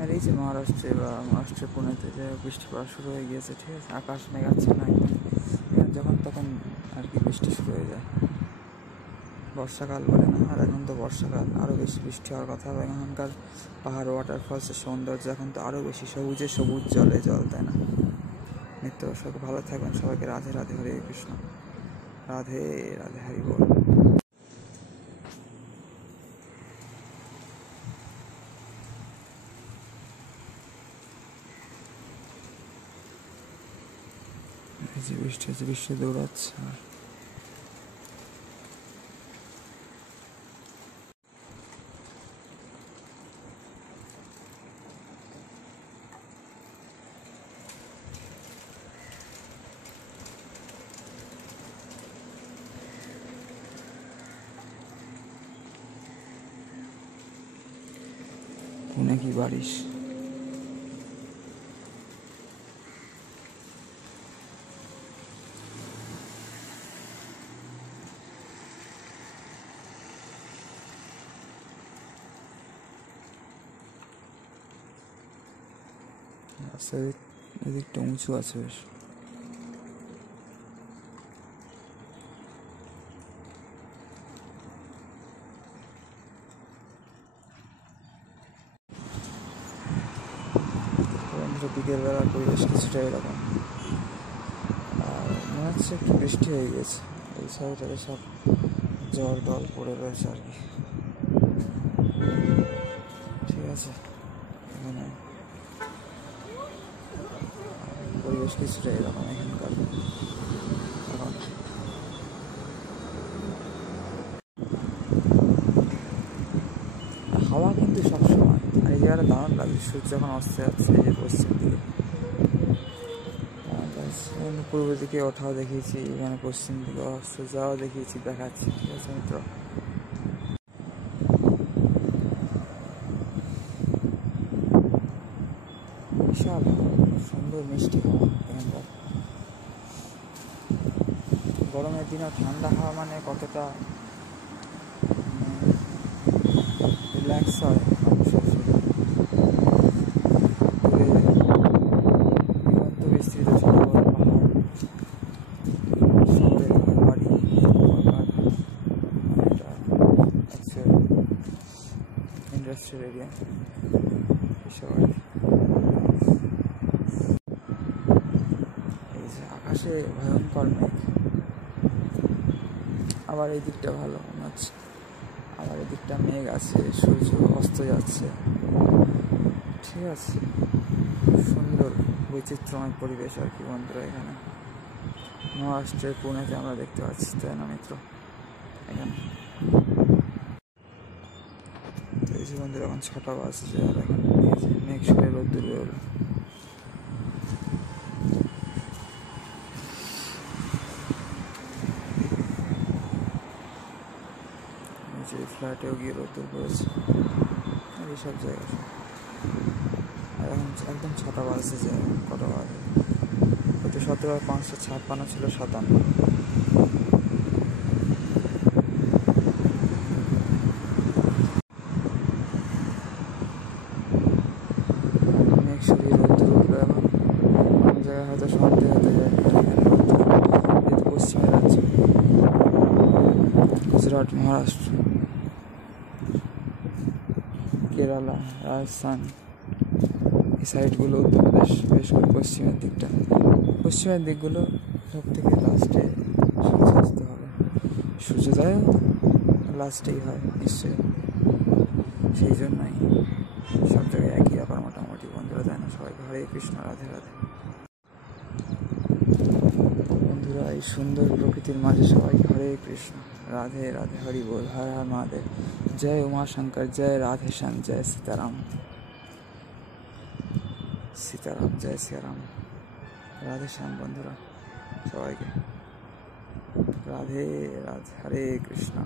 আর এই যে মহারাষ্ট্রের পুনেতে যে বৃষ্টি পড়া শুরু হয়ে গিয়েছে, ঠিক আছে, আকাশ মেঘাচ্ছন্ন একদম। যখন তখন আর কি বৃষ্টি শুরু হয়ে যায়, বর্ষাকাল বলে না, আর এখন তো বর্ষাকাল, আরও বেশি বৃষ্টি হওয়ার কথা। এবং এখনকার পাহাড় ওয়াটারফলসের সৌন্দর্য এখন তো আরও বেশি সবুজ জলে জল, তাই না? নিত্য সবাই ভালো থাকবেন, সবাইকে রাধে রাধে, হরে কৃষ্ণ, রাধে রাধে, হরি বল। বৃষ্টি হচ্ছে, বৃষ্টি দৌড়াচ্ছে। পুনে কি বারিশ! রাস্তার এদিকটা উঁচু আছে বেশ। বিকেলবেলার পরিবেশ কিছুটা এরকম, আর মনে হচ্ছে একটু বৃষ্টি হয়ে গেছে। এই সাইডে সব জল টল পড়ে রয়েছে আর কি, ঠিক আছে। এখানে পরিবেশ কিছুটা এরকম এখানকার। এখন হাওয়া কিন্তু সবসময়, আর এই জায়গাটা দারুণ লাগে। সূর্য যখন অস্ত যাচ্ছে এই যে পশ্চিম দিকে, পূর্ব দিকে ওঠাও দেখিয়েছি, এখানে পশ্চিম দিকে অস্ত যাওয়াও দেখিয়েছি, দেখাচ্ছি, ঠিক আছে মিত্র। বিশাল সুন্দর মিষ্টি হাওয়া এখানকার। গরমের দিনও ঠান্ডা হাওয়া মানে কতটা রিল্যাক্স হয় মানুষের শরীর। দিগন্ত বিস্তৃত ছোট বড় পাহাড়, শহরে বাড়ি, এটা অ্যাকচুয়ালি ইন্ডাস্ট্রিয়াল এরিয়া এসব আর কি। এই যে আকাশে ভয়ঙ্কর মেঘ, আবার এই দিকটা ভালো মনে হচ্ছে, আবার এদিকটা মেঘ আছে, সূর্য অস্ত যাচ্ছে, ঠিক আছে। সুন্দর বৈচিত্র্যময় পরিবেশ আর কি বন্ধুরা। এখানে মহারাষ্ট্রের পুনেতে আমরা দেখতে পাচ্ছি, তাই না মিত্র? এখানে তো এই যে বন্ধুরা এখন 6টা বাজছে, আর এখন মেঘ সরে রোদ্দুর বেরোলো। ফ্ল্যাটেও গিয়ে রোদ্দুর পড়েছে, আর এইসব জায়গা সব। আর এখন একদম 6টা বাজছে, যে কটা বাজে, ওইটা 17 আর 556 ছিল 57। মেঘ সরিয়ে রোদ্দুর উঠলো এখন। অনেক জায়গায় হয়তো সন্ধ্যে হতে যায়, যেহেতু পশ্চিমের রাজ্য গুজরাট, মহারাষ্ট্র, কেরালা, রাজস্থান, এই সাইডগুলো, উত্তরপ্রদেশ, বিশেষ করে পশ্চিমের দিকগুলো সব থেকে লাস্টে সূর্যাস্ত হবে, সূর্যোদয়ও লাস্টেই হয় নিশ্চয়ই। সেই জন্যই সব জায়গায় একই ব্যাপার মোটামুটি বন্ধুরা, তাই না? সবাইকে হরে কৃষ্ণ, রাধে রাধে। বন্ধুরা এই সুন্দর প্রকৃতির মাঝে সবাইকে হরে কৃষ্ণ, রাধে রাধে, হরি বল, হর হর মহাদেব, জয় উমাশঙ্কর, জয় রাধে শ্যাম, জয় সীতারাম, সীতারাম, জয় সিয়ারাম, রাধে শ্যাম। বন্ধুরা সবাইকে রাধে রাধে, হরে কৃষ্ণ।